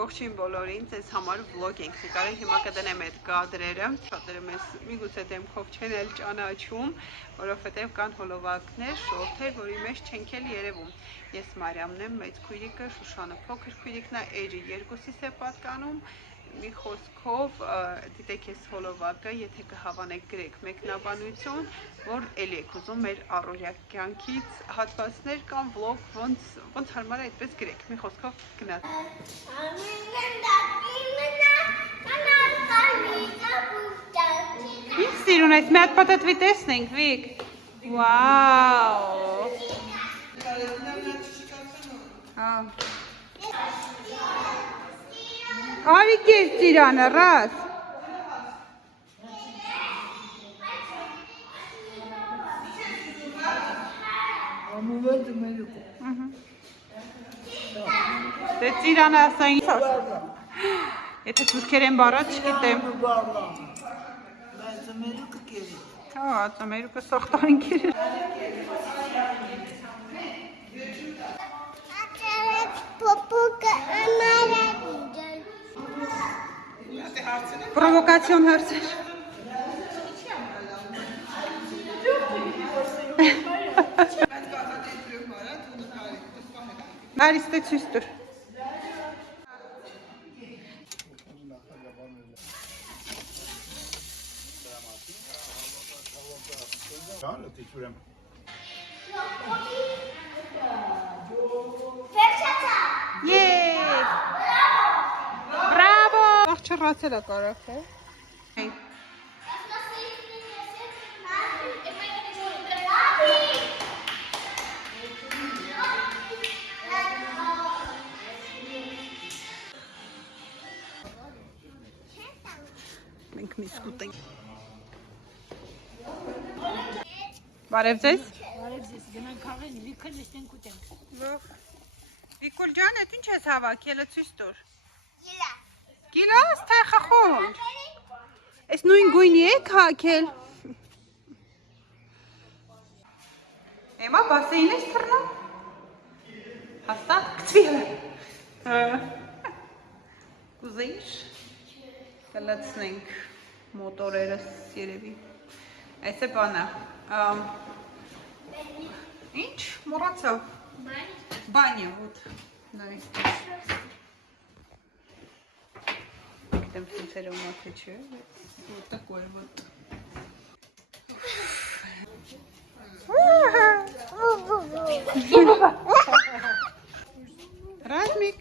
Ողջույն բոլորին, ձեզ համար վլոգ ենք նկարել, հիմա կդնեմ այդ կադրերը, շատերը մեզ միգուցե դեմքով չեն էլ ճանաչում, որովհետև կան հոլովակներ, շորթեր, որի մեջ չենք էլ երևում։ Ես Մարիամն եմ, մեծ քույրիկը, Շուշանը փոքր քույրիկն է, էջը երկուսիս է պատկանում, մի խոսքով դիտեք ես հոլովակը, եթե կհավանեք գրեք մեկնաբանություն, որ էլի եք ուզում մեր առօրյա կյանքից հատվածներ կամ վլոգ, ոնց հարմար է այդպես գրեք, մի խոսքով գնաց։ Ինչ սիրուն ես, մի հատ պատատվի տեսնենք, Վիկ։ Վաու։ Արի կեր ծիրանը, ռաս։ Դե ծիրանը ասա ինչ ասա։ Եթե թուրքեր են բարած չգիտեմ։ Հա, ծմերուկը սոխտարին կերել։ Պրովոկացիոն հարցեր։ Արի ստե ցույց տուր։ Բրավո! Աղջրացել է կարակ է։ Մենք մի սկուտ ենք։ Բարև ձեզ։ Բարև ձեզ, գնանք քաղեն, Վիկը նստենք ուտենք։ Վիկուլ ջան, էդ ինչ ես հավաքելը ցույց տուր։ Գիլաս, թե խախոնջ։ Էս նույն գույնի եք հագել։ Էմա բասեին ես թռնում։ Հաստատ կծվի հը։ Կուզեիր։ Կլացնենք մոտորերս երևի։ Այս է բանը։ Ինչ, մոռացավ։ Баня, вот. Там сенсором отвечаю. Вот такой вот. Размик.